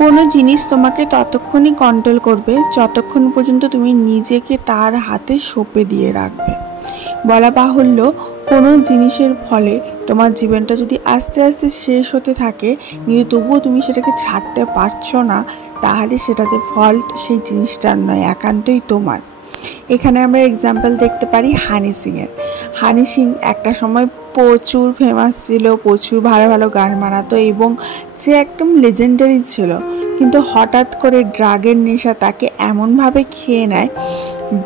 কোনো জিনিস তোমাকে ততক্ষণই কন্ট্রোল করবে যতক্ষণ পর্যন্ত তুমি নিজেকে তার হাতে সঁপে দিয়ে রাখবে। বলা বাহুল্য, কোনো জিনিসের ফলে তোমার জীবনটা যদি আস্তে আস্তে শেষ হতে থাকে কিন্তু তবুও তুমি সেটাকে ছাড়তে পারছো না, তাহলে সেটাতে ফল্ট সেই জিনিসটার নয়, একান্তই তোমার। এখানে আমরা এক্সাম্পল দেখতে পারি হানি সিংয়ের। হানি সিং একটা সময় প্রচুর ফেমাস ছিল, প্রচুর ভালো ভালো গান বানাতো এবং সে একদম লেজেন্ডারি ছিল। কিন্তু হঠাৎ করে ড্রাগের নেশা তাকে এমনভাবে খেয়ে নেয়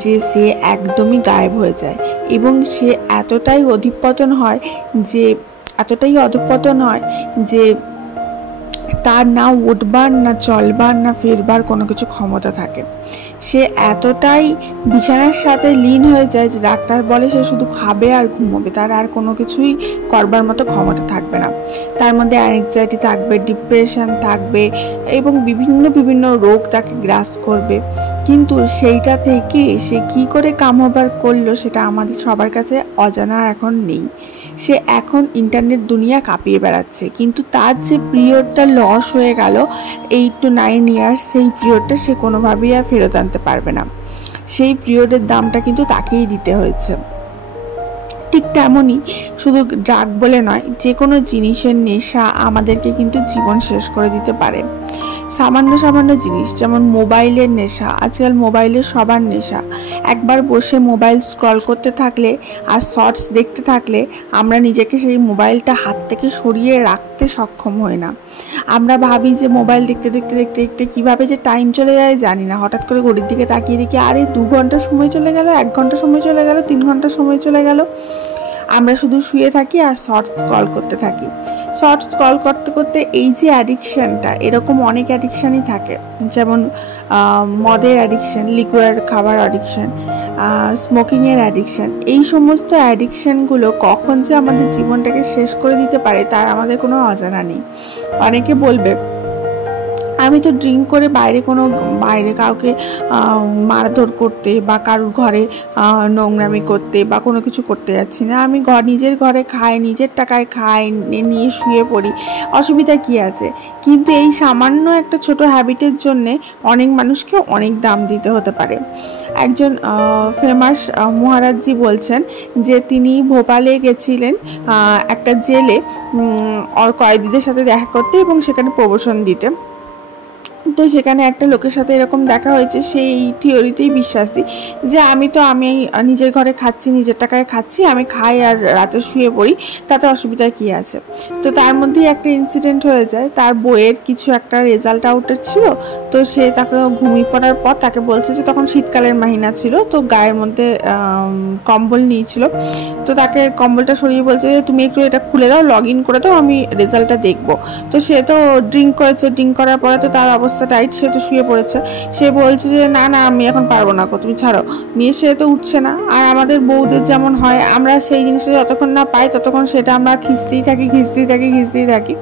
যে সে একদমই গায়েব হয়ে যায় এবং সে এতটাই অধঃপতন হয় যে তার না উঠবার, না চলবার, না ফিরবার কোনো কিছু ক্ষমতা থাকে। সে এতটাই বিছানার সাথে লীন হয়ে যায় যে ডাক্তার বলে সে শুধু খাবে আর ঘুমোবে, তার আর কোনো কিছুই করবার মতো ক্ষমতা থাকবে না। তার মধ্যে অ্যাংজাইটি থাকবে, ডিপ্রেশন থাকবে এবং বিভিন্ন রোগ তাকে গ্রাস করবে। কিন্তু সেইটা থেকে সে কি করে কামবার করলো সেটা আমাদের সবার কাছে অজানা এখন নেই। সে এখন ইন্টারনেট দুনিয়া কাঁপিয়ে বেড়াচ্ছে, কিন্তু তার যে পিরিয়ডটা লস হয়ে গেল 8 to 9 ইয়ার্স, সেই পিরিয়ডটা সে কোনোভাবেই আর ফেরত আনতে পারবে না। সেই পিরিয়ডের দামটা কিন্তু তাকেই দিতে হয়েছে। ঠিক তেমনই শুধু ড্রাগ বলে নয়, যে কোনো জিনিসের নেশা আমাদেরকে কিন্তু জীবন শেষ করে দিতে পারে। সামান্য জিনিস যেমন মোবাইলের নেশা, আজকাল মোবাইলের সবার নেশা। একবার বসে মোবাইল স্ক্রল করতে থাকলে আর শর্টস দেখতে থাকলে আমরা নিজেকে সেই মোবাইলটা হাত থেকে সরিয়ে রাখতে সক্ষম হই না। আমরা ভাবি যে মোবাইল দেখতে কিভাবে যে টাইম চলে যায় জানি না। হঠাৎ করে ঘড়ির দিকে তাকিয়ে দেখি আরে 2 ঘন্টা সময় চলে গেল, 1 ঘন্টা সময় চলে গেল, 3 ঘন্টা সময় চলে গেল। আমরা শুধু শুয়ে থাকি আর শর্টস স্ক্রল করতে থাকি। শর্টস স্ক্রল করতে করতে এই যে অ্যাডিকশানটা, এরকম অনেক অ্যাডিকশানই থাকে, যেমন মদের অ্যাডিকশান, লিকুয়ার খাবার অ্যাডিকশান, স্মোকিংয়ের অ্যাডিকশান। এই সমস্ত অ্যাডিকশানগুলো কখন যে আমাদের জীবনটাকে শেষ করে দিতে পারে তার আমাদের কোনো অজানা নেই। অনেকে বলবে আমি তো ড্রিঙ্ক করে বাইরে কাউকে মারধর করতে বা কারুর ঘরে নোংরামি করতে বা কোনো কিছু করতে যাচ্ছি না, আমি নিজের ঘরে খাই, নিজের টাকায় খাই, নিয়ে শুয়ে পড়ি, অসুবিধা কী আছে? কিন্তু এই সামান্য একটা ছোট হ্যাবিটের জন্যে অনেক মানুষকে অনেক দাম দিতে হতে পারে। একজন ফেমাস মহারাজজি বলছেন যে তিনি ভোপালে গেছিলেন একটা জেলে কয়েদিদের সাথে দেখা করতে এবং সেখানে প্রবচন দিতে। তো সেখানে একটা লোকের সাথে এরকম দেখা হয়েছে, সেই থিওরিতেই বিশ্বাসী যে আমি নিজের ঘরে খাচ্ছি, নিজের টাকায় খাচ্ছি, আমি খাই আর রাতে শুয়ে পড়ি, তাতে অসুবিধা কী আছে? তো তার মধ্যেই একটা ইনসিডেন্ট হয়ে যায়, তার বইয়ের কিছু একটা রেজাল্ট আউটের ছিল। তো সে তাকে ঘুমিয়ে পড়ার পর তাকে বলছে যে তখন শীতকালের মাহিনা ছিল, তো গায়ের মধ্যে কম্বল নিয়েছিল। তো তাকে কম্বলটা সরিয়ে বলছে যে তুমি একটু এটা খুলে দাও, লগ ইন করে দাও, আমি রেজাল্টটা দেখবো। তো সে তো ড্রিঙ্ক করেছে, ড্রিঙ্ক করার পরে তো তার অবস্থা টাইট, সে তো শুয়ে পড়েছে। সে বলছে যে না আমি এখন পারবো না, তুমি ছাড়ো। নিয়ে সে তো উঠছে না। আর আমাদের বউদের যেমন হয়, আমরা সেই জিনিসটা যতক্ষণ না পাই ততক্ষণ সেটা আমরা খিঁচতেই থাকি।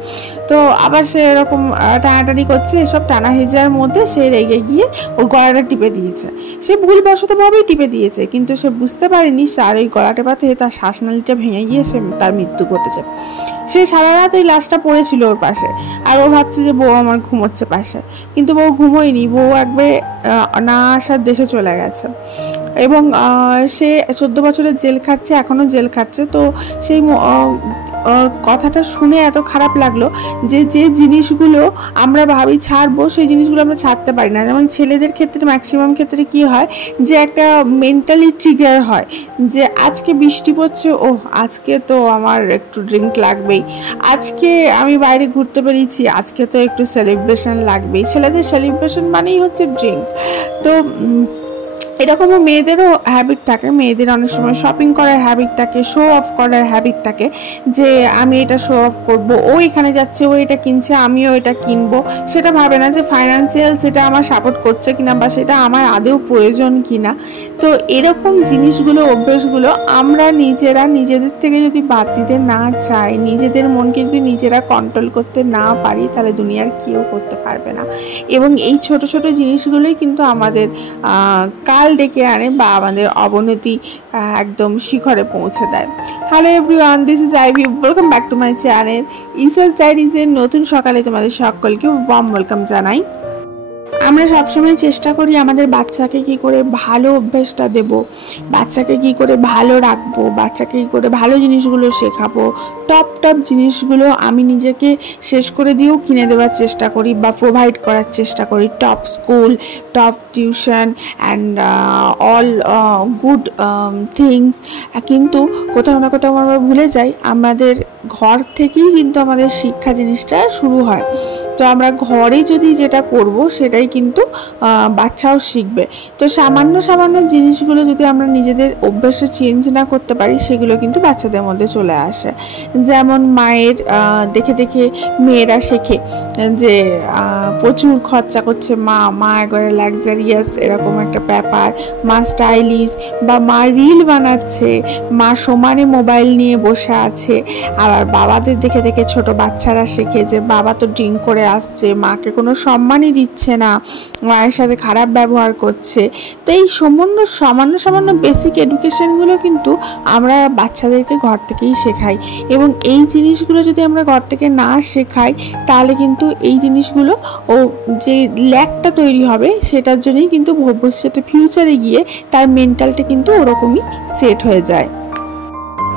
তো আবার সে এরকম টানাটানি করছে, এসব টানা হেজার মধ্যে সে রেগে গিয়ে ওর গলাটা টিপে দিয়েছে। সে ভুলবশতভাবেই টিপে দিয়েছে, কিন্তু সে বুঝতে পারেনি তার ওই গলা টেপাতে তার শ্বাসনালীটা ভেঙে গিয়ে তার মৃত্যু ঘটেছে। সে সারা রাত ওই লাশটা পড়েছিল ওর পাশে, আর ও ভাবছে যে বউ আমার ঘুমোচ্ছে পাশে, কিন্তু বউ ঘুমোয়নি, বউ একবার না আসার দেশে চলে গেছে এবং সে 14 বছরের জেল খাচ্ছে, এখনও জেল খাচ্ছে। তো সেই কথাটা শুনে এত খারাপ লাগলো যে জিনিসগুলো আমরা ভাবি ছাড়বো, সেই জিনিসগুলো আমরা ছাড়তে পারি না। যেমন ছেলেদের ক্ষেত্রে ম্যাক্সিমাম ক্ষেত্রে কি হয় যে একটা মেন্টালি ট্রিগার হয় যে আজকে বৃষ্টি পড়ছে, আজকে তো আমার একটু ড্রিঙ্ক লাগবেই, আজকে আমি বাইরে ঘুরতে বেরিয়েছি, আজকে তো একটু সেলিব্রেশন লাগবেই। ছেলেদের সেলিব্রেশন মানেই হচ্ছে ড্রিঙ্ক। তো এরকমও মেয়েদেরও হ্যাবিট থাকে, মেয়েদের অনেক সময় শপিং করার হ্যাবিট থাকে, শো অফ করার হ্যাবিট থাকে যে আমি এটা শো অফ করবো, ও এখানে যাচ্ছে, ও এটা কিনছে, আমিও এটা কিনবো। সেটা ভাবে না যে ফাইন্যান্সিয়াল সেটা আমার সাপোর্ট করছে কিনা বা সেটা আমার আদৌ প্রয়োজন কিনা। তো এরকম জিনিসগুলো, অভ্যেসগুলো আমরা নিজেদের থেকে যদি বাদ দিতে না চাই, নিজেদের মনকে যদি নিজেরা কন্ট্রোল করতে না পারি, তাহলে দুনিয়ার কেউ করতে পারবে না। এবং এই ছোট ছোট জিনিসগুলোই কিন্তু আমাদের কাজ কাল ডেকে আনে বা আমাদের অবনতি একদম শিখরে পৌঁছে দেয়। Hello everyone, this is Ivy, welcome back to my channel ইসাস ডায়েরিজের নতুন সকালে তোমাদের সকলকে ওয়ার্ম ওয়েলকাম জানাই। আমরা সবসময় চেষ্টা করি আমাদের বাচ্চাকে কি করে ভালো অভ্যাসটা দেব, বাচ্চাকে কি করে ভালো রাখবো, বাচ্চাকে কি করে ভালো জিনিসগুলো শেখাবো, টপ জিনিসগুলো আমি নিজেকে শেষ করে দিয়েও কিনে দেওয়ার চেষ্টা করি বা প্রোভাইড করার চেষ্টা করি। Top school, top tuition and all good things, কিন্তু কোথাও না কোথাও আমরা ভুলে যাই আমাদের ঘর থেকেই কিন্তু আমাদের শিক্ষা জিনিসটা শুরু হয়। তো আমরা ঘরে যদি যেটা করব সেটাই কিন্তু বাচ্চাও শিখবে। তো সামান্য জিনিসগুলো যদি আমরা নিজেদের অভ্যাসে চেঞ্জ না করতে পারি সেগুলো কিন্তু বাচ্চাদের মধ্যে চলে আসে। যেমন মায়ের দেখে দেখে মেয়েরা শেখে যে প্রচুর খরচা করছে মা একবারে লাক্সারিয়াস এরকম একটা ব্যাপার, মা স্টাইলিশ, বা মা রিল বানাচ্ছে, মা সমানে মোবাইল নিয়ে বসে আছে। আবার বাবাদের দেখে দেখে ছোট বাচ্চারা শেখে যে বাবা তো ড্রিঙ্ক করে আসছে, মাকে কোনো সম্মানই দিচ্ছে না, মায়ের সাথে খারাপ ব্যবহার করছে। তো এই সামান্য বেসিক এডুকেশনগুলো কিন্তু আমরা বাচ্চাদেরকে ঘর থেকেই শেখাই, এবং এই জিনিসগুলো যদি আমরা ঘর থেকে না শেখাই তাহলে কিন্তু এই জিনিসগুলো ও যে ল্যাকটা তৈরি হবে সেটার জন্যই কিন্তু ভবিষ্যতে ফিউচারে গিয়ে তার মেন্টালটা কিন্তু ওরকমই সেট হয়ে যায়।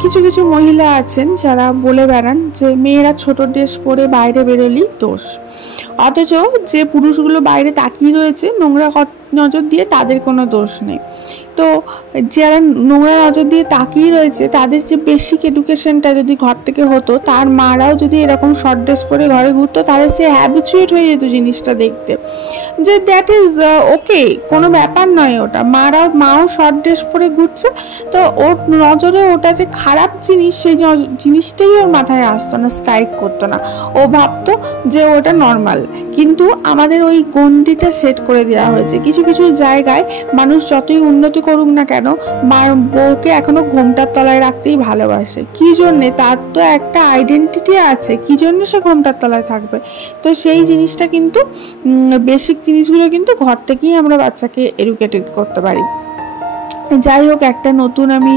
কিছু মহিলা আছেন যারা বলে বেড়ান যে মেয়েরা ছোট ড্রেস পরে বাইরে বেরোলেই দোষ, অথচ যে পুরুষগুলো বাইরে তাকিয়ে রয়েছে নোংরা নজর দিয়ে তাদের কোনো দোষ নেই। তো যারা নোংরা নজর দিয়ে তাকিয়ে রয়েছে তাদের যে বেসিক এডুকেশনটা যদি ঘর থেকে হতো, তার মারাও যদি এরকম শর্ট ড্রেস পরে ঘরে ঘুরতো তাহলে সে হ্যাবিচুয়েট হয়ে যেত জিনিসটা দেখতে, যে দ্যাট ইজ ওকে, কোনো ব্যাপার নয়, ওটা মাও শর্ট ড্রেস পরে ঘুরছে, তো ওর নজরে ওটা যে খারাপ জিনিস সেই জিনিসটাই ওর মাথায় আসতো না, স্ট্রাইক করতো না, ও ভাবতো যে ওটা নর্মাল। কিন্তু আমাদের ওই গণ্ডিটা সেট করে দেওয়া হয়েছে। কিছু জায়গায় মানুষ যতই উন্নতি করুক না কেন মার বউকে এখনো ঘোমটার তলায় রাখতেই ভালোবাসে। কি জন্যে? তার তো একটা আইডেন্টিটি আছে, কি জন্য সে ঘোমটার তলায় থাকবে। তো সেই জিনিসটা কিন্তু বেসিক জিনিসগুলো কিন্তু ঘর থেকেই আমরা বাচ্চাকে এডুকেটেড করতে পারি। যাই হোক, একটা নতুন আমি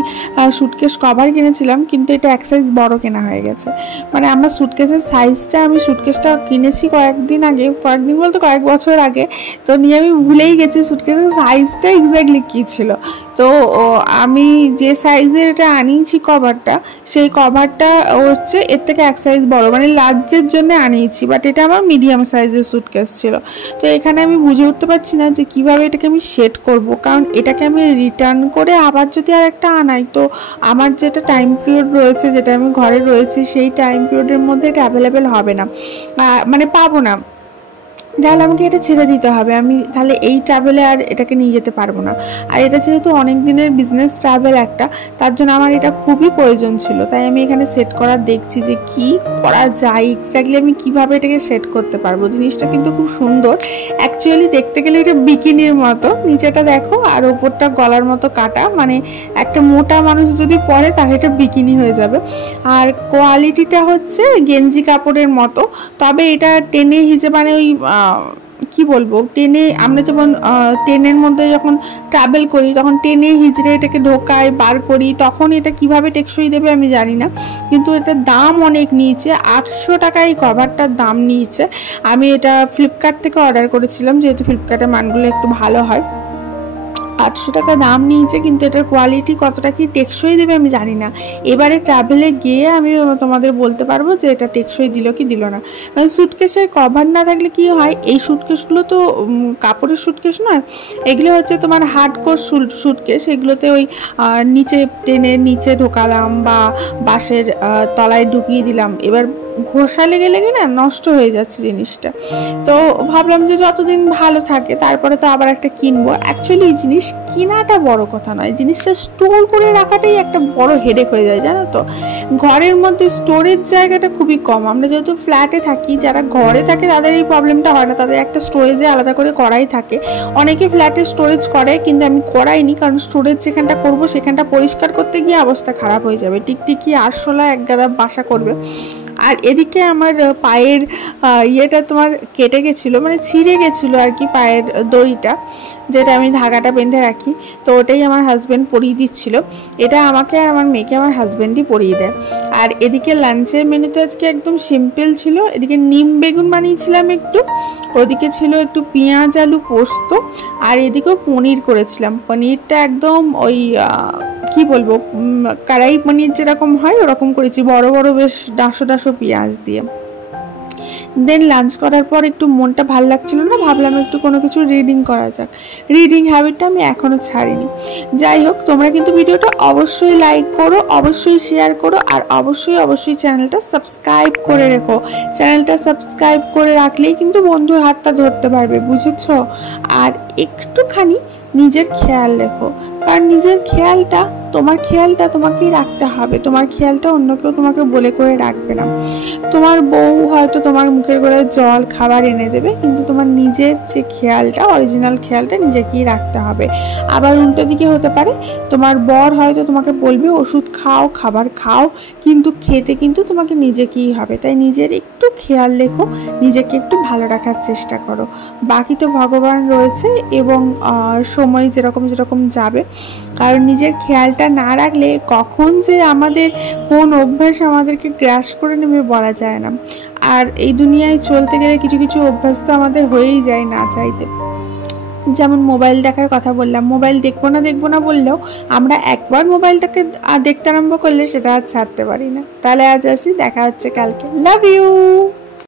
সুটকেস কভার কিনেছিলাম, কিন্তু এটা এক সাইজ বড় কেনা হয়ে গেছে। মানে আমার সুটকেসের সাইজটা, আমি সুটকেসটা কিনেছি কয়েকদিন বলতে কয়েক বছর আগে, তো নিয়ে আমি ভুলেই গেছি সুটকেসের সাইজটা এক্স্যাক্টলি কী ছিল। তো আমি যে সাইজের এটা আনিয়েছি কভারটা, সেই কভারটা হচ্ছে এর থেকে এক সাইজ বড়, মানে লার্জের জন্য আনিয়েছি, বাট এটা আমার মিডিয়াম সাইজের সুটকেস ছিল। তো এখানে আমি বুঝে উঠতে পারছি না যে কিভাবে এটাকে আমি সেট করব, কারণ এটাকে আমি রিটার্ন করে আবার যদি আর একটা আনাই তো আমার যেটা টাইম পিরিয়ড রয়েছে, যেটা আমি ঘরে রয়েছি, সেই টাইম পিরিয়ডের মধ্যে এটা অ্যাভেলেবেল হবে না, মানে পাবো না, তাহলে আমাকে এটা ছেড়ে দিতে হবে। আমি তাহলে এই ট্রাভেলে আর এটাকে নিয়ে যেতে পারবো না। আর এটা যেহেতু অনেক দিনের বিজনেস ট্রাভেল একটা, তার জন্য আমার এটা খুবই প্রয়োজন ছিল। তাই আমি এখানে সেট করার দেখছি যে কি করা যায়, এক্স্যাক্টলি আমি কিভাবে এটাকে সেট করতে পারবো। জিনিসটা কিন্তু খুব সুন্দর, অ্যাকচুয়ালি দেখতে গেলে এটা বিকিনির মতো, নিচেটা দেখো আর ওপরটা গলার মতো কাটা, মানে একটা মোটা মানুষ যদি পরে তাহলে এটা বিকিনি হয়ে যাবে। আর কোয়ালিটিটা হচ্ছে গেঞ্জি কাপড়ের মতো, তবে এটা টেনে হিজে, মানে ওই কি বলবো, টেনে আমরা যেমন ট্রেনের মধ্যে যখন ট্রাভেল করি তখন টেনে হিজড়ে এটাকে ঢোকাই বার করি, তখন এটা কিভাবে টেকসই দেবে আমি জানি না, কিন্তু এটার দাম অনেক নিয়েছে, 800 টাকা এই কভারটার দাম নিয়েছে। আমি এটা ফ্লিপকার্ট থেকে অর্ডার করেছিলাম, যেহেতু ফ্লিপকার্টের মানগুলো একটু ভালো হয়। 800 টাকা দাম নিয়েছে, কিন্তু এটার কোয়ালিটি কতটা কি টেকসই দেবে আমি জানি না। এবারে ট্রাভেলে গিয়ে আমি তোমাদের বলতে পারবো যে এটা টেকসই দিল কি দিল না। সুটকেসের কভার না থাকলে কি হয়, এই সুটকেসগুলো তো কাপড়ের সুটকেস নয়, এগুলো হচ্ছে তোমার হার্ডকোর সুটকেস। এগুলোতে ওই নিচে টেনে নিচে ঢোকালাম বা বাঁশের তলায় ঢুকিয়ে দিলাম, এবার ঘষা লেগে না নষ্ট হয়ে যাচ্ছে জিনিসটা। তো ভাবলাম যে যতদিন ভালো থাকে তারপরে তো আবার একটা কিনবো। অ্যাকচুয়ালি এই জিনিস কেনাটা বড় কথা নয়, জিনিসটা স্টোর করে রাখাটাই একটা বড় হেডেক হয়ে যায়, জানো তো। ঘরের মধ্যে স্টোরেজ জায়গাটা খুবই কম। আমরা যেহেতু ফ্ল্যাটে থাকি, যারা ঘরে থাকে তাদের এই প্রবলেমটা হয় না, তাদের একটা স্টোরেজে আলাদা করে করাই থাকে। অনেকে ফ্ল্যাটে স্টোরেজ করে, কিন্তু আমি করাইনি, কারণ স্টোরেজ যেখানটা করবো সেখানটা পরিষ্কার করতে গিয়ে অবস্থা খারাপ হয়ে যাবে, টিকটিকি আরশোলা এক গাদা বাসা করবে। আর এদিকে আমার পায়ের ইয়েটা তোমার কেটে গেছিলো, মানে ছিঁড়ে গেছিলো আর কি, পায়ের দড়িটা যেটা আমি ধাগাটা বেঁধে রাখি, তো ওটাই আমার হাজব্যান্ড পরিয়ে দিচ্ছিল। এটা আমাকে আর আমার মেয়েকে আমার হাজব্যান্ডই পরিয়ে দেয়। আর এদিকে লাঞ্চের মেনুতে আজকে একদম সিম্পল ছিল। এদিকে নিম বেগুন বানিয়েছিলাম একটু, ওদিকে ছিল একটু পেঁয়াজ আলু পোস্ত, আর এদিকেও পনির করেছিলাম। পনিরটা একদম ওই কি বলবো, কড়াই পনির যেরকম হয় ওরকম করেছি, বড় বড় বেশ ডাঁশো ডাঁশো পেঁয়াজ দিয়ে। দেন লাঞ্চ করার পর একটু মনটা ভাল লাগছিল না, ভাবলাম একটু কোনো কিছু রিডিং করা যাক। রিডিং হ্যাবিটটা আমি এখনও ছাড়িনি। যাই হোক, তোমরা কিন্তু ভিডিওটা অবশ্যই লাইক করো, অবশ্যই শেয়ার করো, আর অবশ্যই চ্যানেলটা সাবস্ক্রাইব করে রেখো। চ্যানেলটা সাবস্ক্রাইব করে রাখলেই কিন্তু বন্ধুর হাতটা ধরতে পারবে, বুঝেছো? আর একটুখানি নিজের খেয়াল রেখো, কারণ নিজের খেয়ালটা, তোমার খেয়ালটা তোমাকেই রাখতে হবে। তোমার খেয়ালটা অন্য কেউ তোমাকে বলে করে রাখবে না। তোমার বউ হয়তো তোমার মুখের গোড়ায় জল খাবার এনে দেবে, কিন্তু তোমার নিজের যে খেয়ালটা, অরিজিনাল খেয়ালটা নিজেকেই রাখতে হবে। আবার উল্টো দিকে হতে পারে, তোমার বর হয়তো তোমাকে বলবে ওষুধ খাও, খাবার খাও, কিন্তু খেতে কিন্তু তোমাকে নিজেকেই হবে। তাই নিজের একটু খেয়াল রেখো, নিজেকে একটু ভালো রাখার চেষ্টা করো। বাকি তো ভগবান রয়েছে এবং সময় যেরকম যাবে। কারণ নিজের খেয়ালটা না রাখলে কখন যে আমাদের কোন অভ্যাস আমাদেরকে গ্রাস করে নেবে বলা যায় না। আর এই দুনিয়ায় চলতে গেলে কিছু কিছু অভ্যাস তো আমাদের হয়েই যায় না চাইতে। যেমন মোবাইল দেখার কথা বললাম, মোবাইল দেখবো না বললেও আমরা একবার মোবাইলটাকে দেখতে আরম্ভ করলে সেটা আর ছাড়তে পারি না। তাহলে আজ আসি, দেখা হচ্ছে কালকে। Love you.